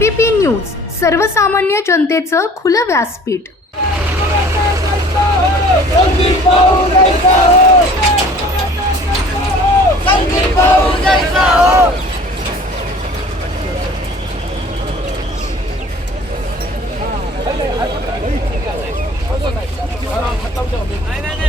ABP news सर्वसामान्य जनतेचं खुलं व्यासपीठ. नाही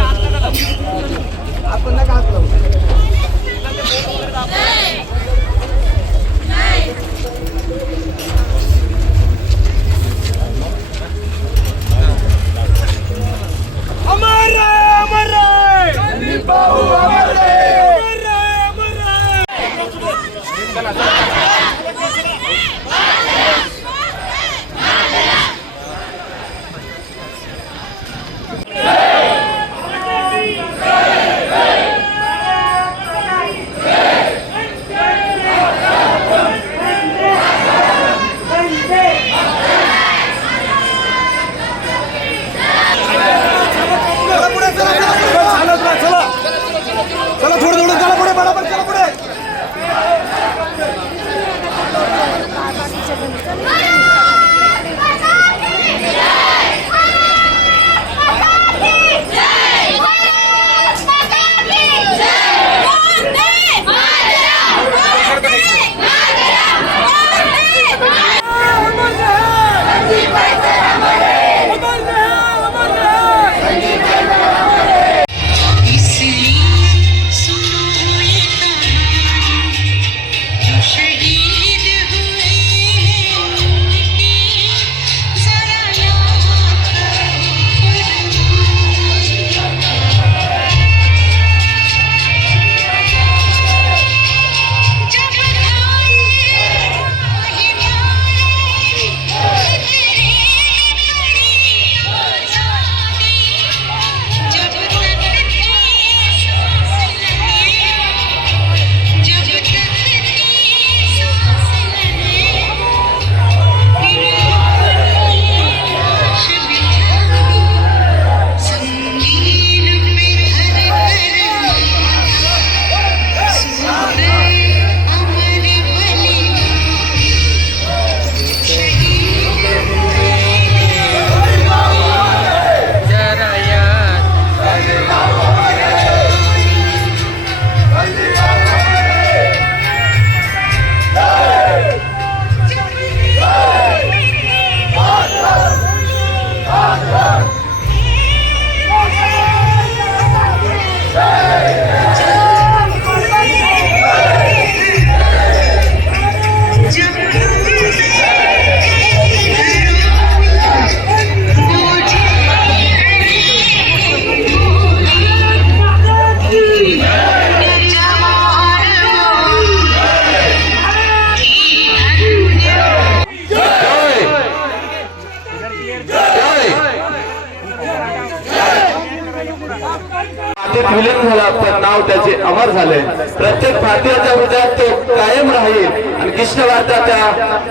अमर झाले. प्रत्येक भारतीयाच्या हृदयात तो कायम राहील. आणि कृष्ण भारताच्या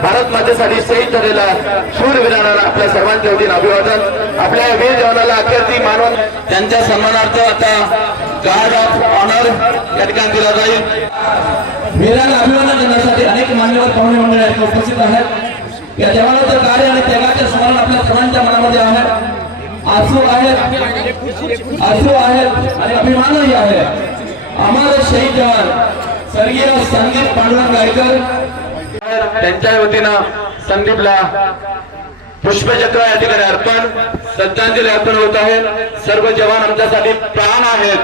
भारत मातेसाठी शहीद झालेला शूरवीरांना आपल्या सर्वांच्या वतीने अभिवादन. आपल्या वीर जवानाला अखेरती मानून त्यांच्या सन्मानार्थ आता गार्ड ऑफ ऑनर या ठिकाणी दिला जाईल. वीरांना अभिवादन करण्यासाठी अनेक मान्यवर पाहुणे मंडळ उपस्थित आहेत. या जवानाचं कार्य आणि त्यागाचे स्मरण आपल्या सर्वांच्या मनामध्ये आहे. आसू आहेत आसू आहेत आणि अभिमानही आहे. अमर शहीद जवान स्वर्गीय संदीप पांडुरंग गायकर त्यांच्या वतीनं संदीपला पुष्पचक्र या ठिकाणी अर्पण श्रद्धांजली अर्पण होत आहे. सर्व जवान आमच्यासाठी प्राण आहेत.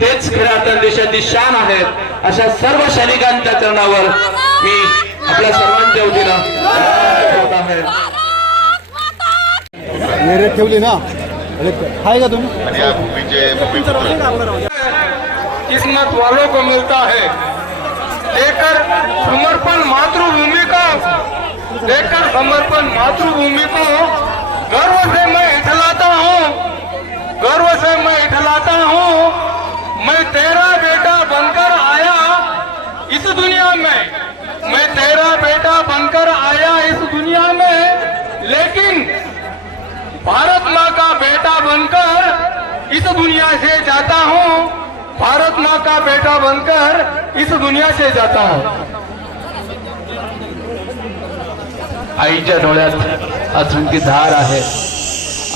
तेच खऱ्या अर्थाने देशाची शान आहेत अशा सर्व सैनिकांच्या चरणावर मी आपल्या सर्वांच्या वतीनं होत आहे. मेरे ठेवली ना? अरे आहे का तुम्ही? किस्मत वालों को मिलता है। लेकर समर्पण मातृभूमि का, लेकर समर्पण मातृभूमि को गर्व से मैं इठलाता हूँ। गर्व से मैं इठलाता हूँ। मैं तेरा बेटा बनकर आया इस दुनिया में। मैं तेरा बेटा बनकर आया इस दुनिया में। लेकिन भारत माँ का बेटा बनकर इस दुनिया से जाता हूँ। भारत माँ का बेटा बनकर इस दुनिया से जाता आईच्या डोळ्यात अश्रूंची धार आहे।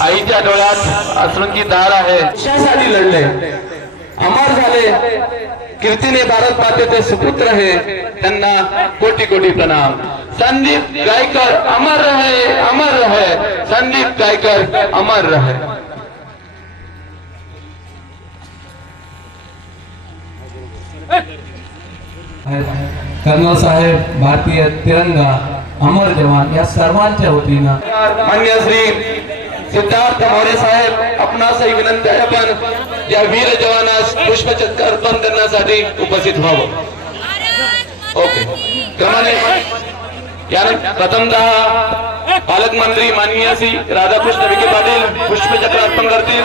आईच्या डोळ्यात अश्रूंची धार आहे। देशासाठी लढले? अमर झाले। कीर्तीने भारत मातेचे सुपुत्र हे त्यांना कोटी कोटी प्रणाम। संदीप गायकर अमर रहे अमर रहे। संदीप गायकर अमर रहे। कर्नल साहेब भारतीय तिरंगा अमर जवान या सर्वांच्या वतीनं मान्य श्री सिद्धार्थ मोरे साहेब आपणासही विनंती आहे आपण या वीर जवानास पुष्पचक्र अर्पण करण्यासाठी उपस्थित व्हावं. ओके. क्रमाने यानंतर प्रथमतः पालकमंत्री माननीय श्री राधाकृष्ण विखे पाटील पुष्पचक्र अर्पण करतील.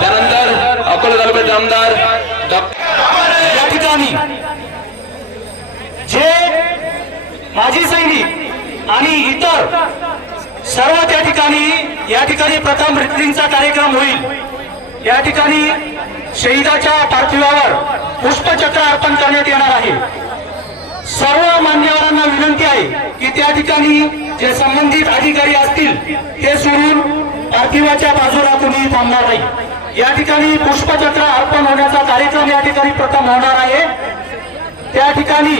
त्यानंतर अकोला तालुक्याचे आमदार डॉक्टर या ठिकाणी जे माजी सैनिक आणि इतर सर्व त्या ठिकाणी या ठिकाणी प्रथम रिट्रिंगचा कार्यक्रम होईल. या ठिकाणी शहीदाच्या पार्थिवावर पुष्पचक्र अर्पण करण्यात येणार आहे. सर्व मान्यवरांना विनंती आहे की त्या ठिकाणी जे संबंधित अधिकारी असतील ते सोडून पार्थिवाच्या बाजूला कुणी थांबणार नाही. या ठिकाणी पुष्पचक्र अर्पण होण्याचा कार्यक्रम या ठिकाणी प्रथम होणार आहे. त्या ठिकाणी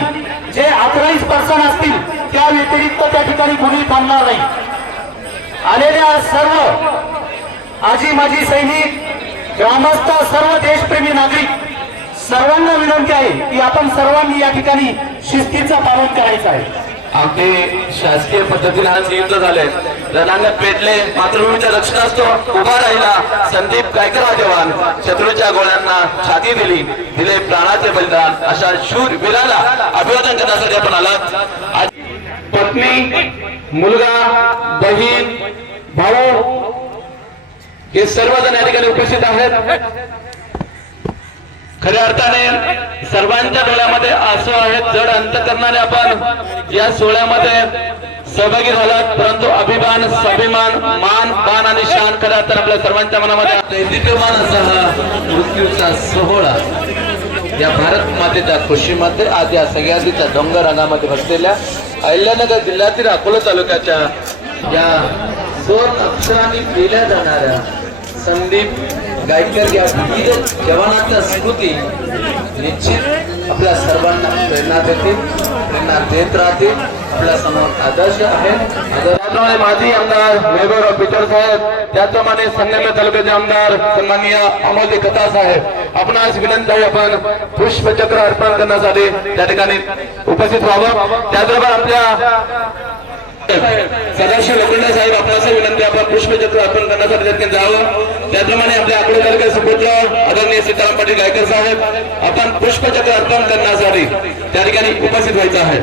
व्यतिरिक्त त्या ठिकाणी कुणी थांबणार नाही. आलेल्या सर्व आजी माजी सैनिक ग्रामस्थ सर्व देशप्रेमी नागरिक सर्वांना विनंती आहे की आपण सर्वांनी या ठिकाणी शिस्तीचं पालन करायचं आहे. आमचे शासकीय पद्धतीने हा नियुक्त झाले रणांगणात पेटले मातृभूमीच्या रक्षणास तो उभा राहिला संदीप गायकर हा जवान शत्रूच्या गोळ्यांना छाती दिली दिले प्राणाचे बलिदान अशा शूर वीराला अभिवादन करण्यासाठी आपण आलात. आज पत्नी मुलगा बहीण भाऊ हे सर्वजण या ठिकाणी उपस्थित आहेत. खऱ्या अर्थाने सर्वांच्या डोळ्यामध्ये आसू आहेत जड अंत करणारे आपण या सोहळ्यामध्ये सहभागी झालात परंतु अभिमान स्वाभिमान मान पान आणि शान खऱ्या अर्थाने आपल्या सर्वांच्या मनामध्ये दैदिप्यमान असा हा मृत्यूचा सोहळा. या भारत मातेच्या खुशीमध्ये आज या सह्याद्रीच्या डोंगर रंगामध्ये बसलेल्या अहिल्यानगर जिल्ह्यातील अकोला तालुक्याच्या या दोन अक्षरांनी केल्या जाणाऱ्या संदीप गायकर या विविध जवानांच्या स्मृती निश्चित आपल्या सर्वांना प्रेरणा देतील प्रेरणा देत राहतील. आपल्यासमोर आदर्श आहे. माजी आमदार वैभवराव पिचर साहेब त्याचप्रमाणे संगमेर तालुक्याचे आमदार सन्माननीय अमोल कथा साहेब. आपण आज विनंती आहे आपण पुष्पचक्र अर्पण करण्यासाठी त्या ठिकाणी उपस्थित व्हावं. त्याचबरोबर आपल्या सदाशिव लोखंडे साहेब आपणास विनंती आपण पुष्पचक्र अर्पण करण्यासाठी त्या ठिकाणी जावं. त्याप्रमाणे आपल्या आकडे तालुक्यात सुपुत्र आदरणीय सीताराम पाटील गायकर साहेब आपण पुष्पचक्र अर्पण करण्यासाठी त्या ठिकाणी उपस्थित व्हायचं आहे.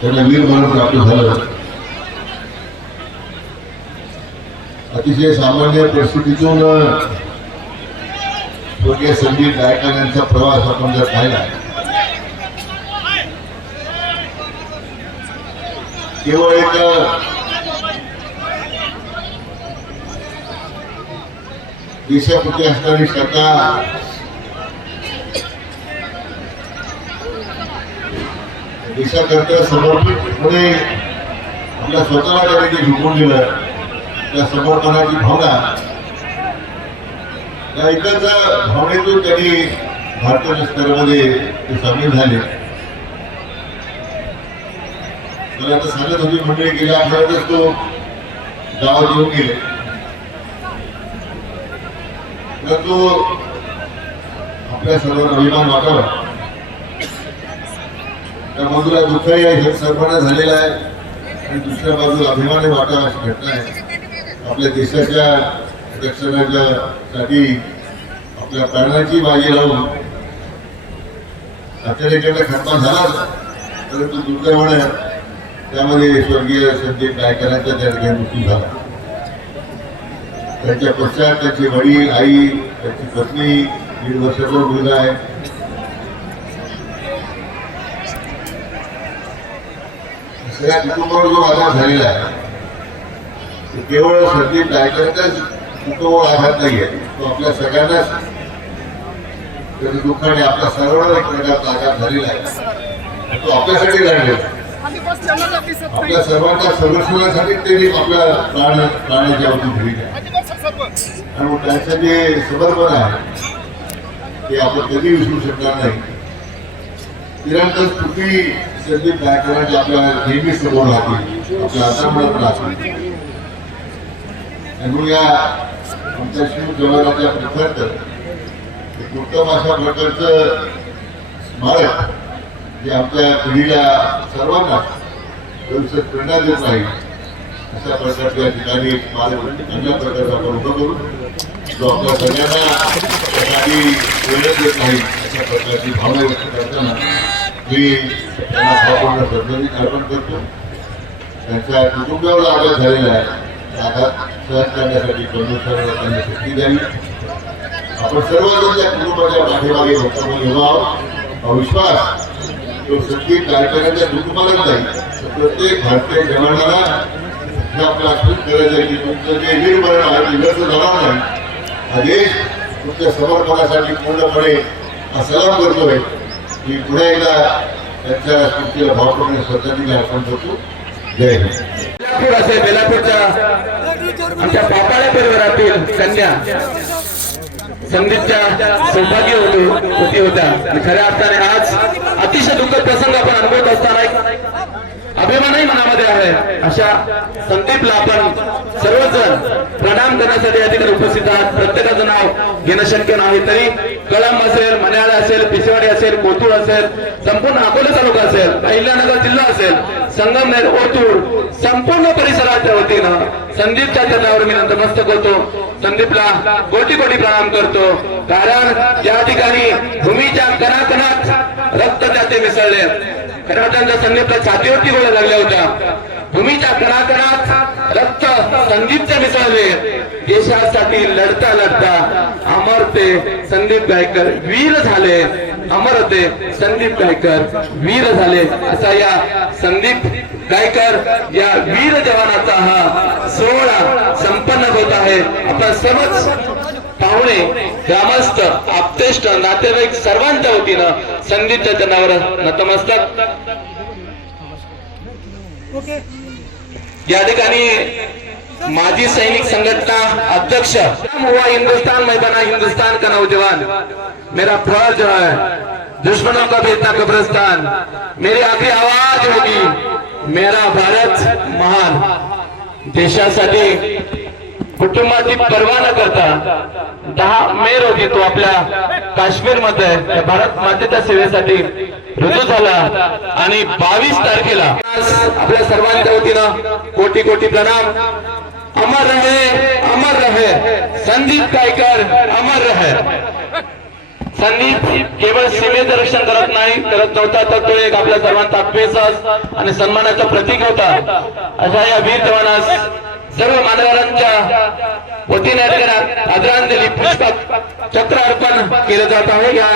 त्यांना वीर माणूस प्राप्त झालं. अतिशय सामान्य परिस्थितीतून स्वर्गीय संदीप गायकवाड यांचा प्रवास आपण जर पाहिला केवळ एक देशाप्रती असणारी श्रद्धा देशाकरता समर्पितपणे म्हणजे आपल्या स्वतःला त्याने ते झुकून दिलं त्या समर्थनाची भावना. या एकच भावनेतून त्यांनी भारतीय लष्करामध्ये ते सामील झाले. तर आता सांगत होती मंडळी गेल्या आठवड्यातच तो गावात येऊन गेले. परंतु आपल्या सर्वांना अभिमान वाटावा. त्या बाजूला दुःखही आहे सर्वांना झालेला आहे. आणि दुसऱ्या बाजूला अभिमानही वाटावा अशी घटना आहे. आपल्या देशाच्या रक्षणाच्या साठी आपल्या प्राणाची बाजी लावून अत्यारेकडे खटमा झाला परंतु दुर्दैवाने त्यामध्ये स्वर्गीय संदीप गायकरांचा त्या ठिकाणी मृत्यू झाला. त्यांच्या पश्चात त्यांचे वडील आई त्यांची पत्नी दीड वर्षाचा मुलगा आहे. सगळ्या कुटुंबावर जो आधार झालेला आहे केवळ संदीप गायकरचाच आघात नाही आहे तो आपल्या सगळ्यांनाच त्याच्या दुःखाने आपल्या सर्वांना एक प्रकारचा आघात झालेला आहे. तो आपल्यासाठी लढलेला आपल्या सर्वांच्या संरक्षणासाठी त्यांनी आपल्या प्राण प्राणाची अवधी दिली आहे. आणि त्याचं जे समर्पण आहे ते आपण कधी विसरू शकणार नाही. निरंतर स्तुती संदीप गायकवाड आपल्या नेहमी समोर राहतील. आपल्या अंतर्मनात राहतील. आणि या आमच्या शिव जवानाच्या प्रखर्त एक उत्तम अशा प्रकारचं स्मारक जे आमच्या पिढीला सर्वांना भविष्यात प्रेरणा देत राहील अशा प्रकारच्या ठिकाणी स्मारक चांगल्या प्रकारचा आपण उभं करू. जो आपल्या सगळ्यांना त्यासाठी प्रेरणा देत नाही अशा प्रकारची भावना व्यक्त करताना मी त्यांना भावपूर्ण श्रद्धांजली अर्पण करतो. त्यांच्या कुटुंबावर आघात झालेला आहे. सहन करण्यासाठी परमेश्वराला त्यांनी शक्ती द्यावी. आपण सर्वजण त्या कुटुंबाच्या पाठीमागे लोकांना उभा आहोत. हा विश्वास तो संगीत गायकऱ्यांच्या कुटुंबालाच नाही प्रत्येक भारतीय जवानाला हे आपलं करायचं आहे की तुमचं जे निर्मरण आहे ते व्यर्थ जाणार नाही. हा देश तुमच्या समर्पणासाठी पूर्णपणे हा सलाम करतोय की पुन्हा एकदा त्यांच्या स्मृतीला करून स्वतःने अर्पण करतो जय हिंद. बेलापूर असेल बेलापूरच्या आमच्या पापाळ्या परिवारातील कन्या संदीपच्या सौभाग्य होतो होती होत्या खऱ्या अर्थाने आज अतिशय दुःखद प्रसंग आपण अनुभवत असताना अभिमानही मनामध्ये आहे. अशा संदीपला आपण सर्वजण प्रणाम करण्यासाठी या ठिकाणी उपस्थित आहात. प्रत्येकाचं नाव घेणं शक्य नाही. तरी कळंब असेल मन्याळा असेल पिसवाडी असेल कोथरूड असेल संपूर्ण अकोला तालुका असेल अहिल्यानगर जिल्हा असेल संगमनेर ओतूर संपूर्ण परिसराच्या वतीनं संदीपच्या चरणावर मी नंदमस्थ करतो संदीपला कोटी कोटी प्रणाम करतो. कारण या ठिकाणी भूमीच्या कणाकणात रक्त त्याचे मिसळले. खऱ्या संदीपला छातीवरती गोळ्या लागल्या होत्या. भूमीच्या कणाकणात रक्त संदीपचे मिसळले. देशासाठी लढता लढता अमर ते संदीप गायकर वीर झाले. अमर होते संदीप गायकर वीर झाले. असा या संदीप गायकर या वीर जवानाचा हा सोहळा संपन्न होत आहे. आपण समज पाहुणे ग्रामस्थ आप्तेष्ट नातेवाईक सर्वांच्या वतीनं संदीपच्या चरणावर नतमस्तक. या ठिकाणी माजी सैनिक संघटना अध्यक्ष हुआ हिंदुस्तान मैं बना हिंदुस्तान का नौजवान मेरा फर्ज है दुश्मनों का भेजना कब्रिस्तान मेरी आखिरी आवाज होगी मेरा भारत महान देशासाठी कुटुंबाची पर्वा न करता दहा मे रोजी तो आपल्या काश्मीरमध्ये भारत मातेच्या सेवेसाठी रुजू झाला आणि बावीस तारखेला आपल्या सर्वांच्या वतीनं कोटी कोटी प्रणाम. अमर रहे अमर रहे. संदीप कायकर अमर रहे. संदीप केवळ सीमेचं रक्षण करत नाही करत नव्हता तर तो एक आपल्या सर्वांचा अभ्यास आणि सन्मानाचं प्रतीक होता. अशा या वीर जवानास सर्व मान्यवरांच्या वतीने आदरांजली पुष्प चक्र अर्पण केलं जात आहे. या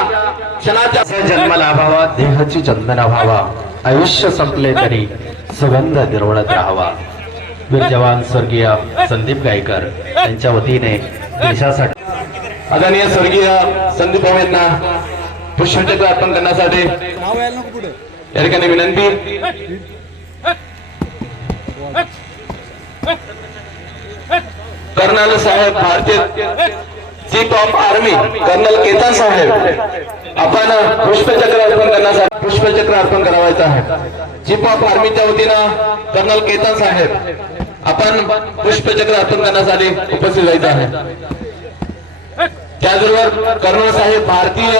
क्षणाच्या जन्म लाभावा देहाची चंदना व्हावा आयुष्य संपले तरी सुगंध निर्वळत राहावा. वीर जवान स्वर्गीय संदीप गायकर यांच्या वतीने देशासाठी आदरणीय स्वर्गीय संदीप भाऊ यांना पुष्पचक्र अर्पण करण्यासाठी या ठिकाणी विनंती. कर्नल साहेब भारतीय chief of army colonel Ketan साहेब आपण पुष्पचक्र अर्पण करण्यासाठी पुष्पचक्र अर्पण करावायचं आहे. चीफ ऑफ आर्मीच्या वतीनं कर्नल केतन साहेब आपण पुष्पचक्र अर्पण करण्यासाठी उपस्थित व्हायचं आहे. त्याचबरोबर कर्नल साहेब भारतीय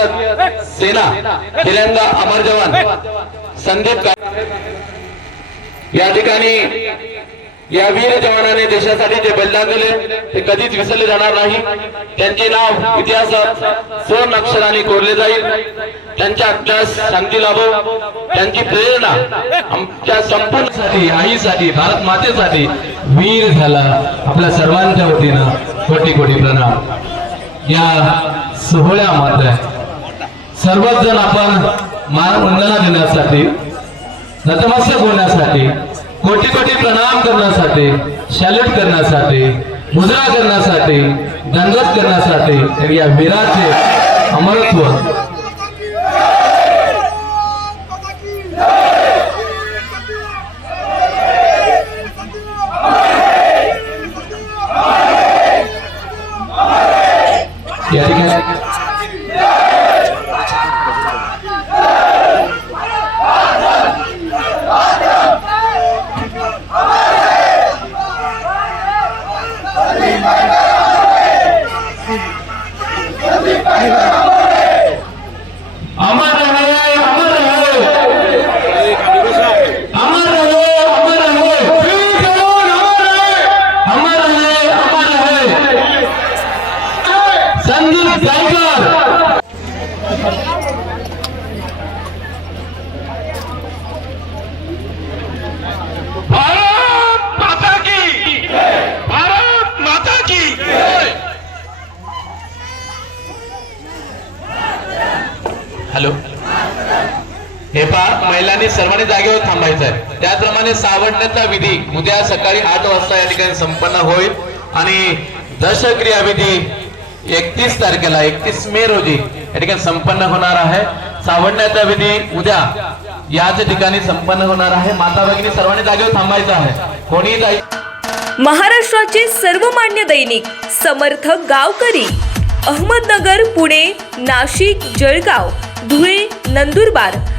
सेना तिरंगा अमर जवान संदीप या ठिकाणी या वीर जवानाने देशासाठी जे बलिदान दिले ते कधीच विसरले जाणार नाही. त्यांचे नाव इतिहासात सोन अक्षराने कोरले जाईल. त्यांच्या अभ्यास शांती लाभो. त्यांची प्रेरणा आमच्या संपूर्णसाठी आईसाठी भारत मातेसाठी वीर झाला आपल्या सर्वांच्या वतीनं कोटी कोटी प्रणाम. या सोहळ्यामध्ये सर्वच जण आपण मानवंदना देण्यासाठी नतमस्तक होण्यासाठी कोटी कोटी प्रणाम करण्यासाठी सॅल्यूट करण्यासाठी मुद्रा करण्यासाठी दंडवत करण्यासाठी या वीराचे अमरत्व या ठिकाणी अमर रहे अमर रहे अमर रहे अमर रहे वीर जवान अमर रहे अमर रहे अमर रहे संदीप गायकर भारत माता की भारत माता की हॅलो हे पहा सर्वांनी जागेवर थांबायचं आहे त्याचप्रमाणे सावडण्याचा विधी उद्या सकाळी आठ वाजता या ठिकाणी संपन्न होईल. आणि दशक्रिया विधी एकतीस तारखेला एकतीस मे रोजी या ठिकाणी संपन्न होणार आहे. सावडण्याचा विधी उद्या याच ठिकाणी संपन्न होणार आहे. माता भगिनी सर्वांनी जागेवर थांबायचं आहे. कोणीही जाई महाराष्ट्राचे सर्वमान्य दैनिक समर्थ गावकरी अहमदनगर पुणे नाशिक जळगाव धुळे नंदुरबार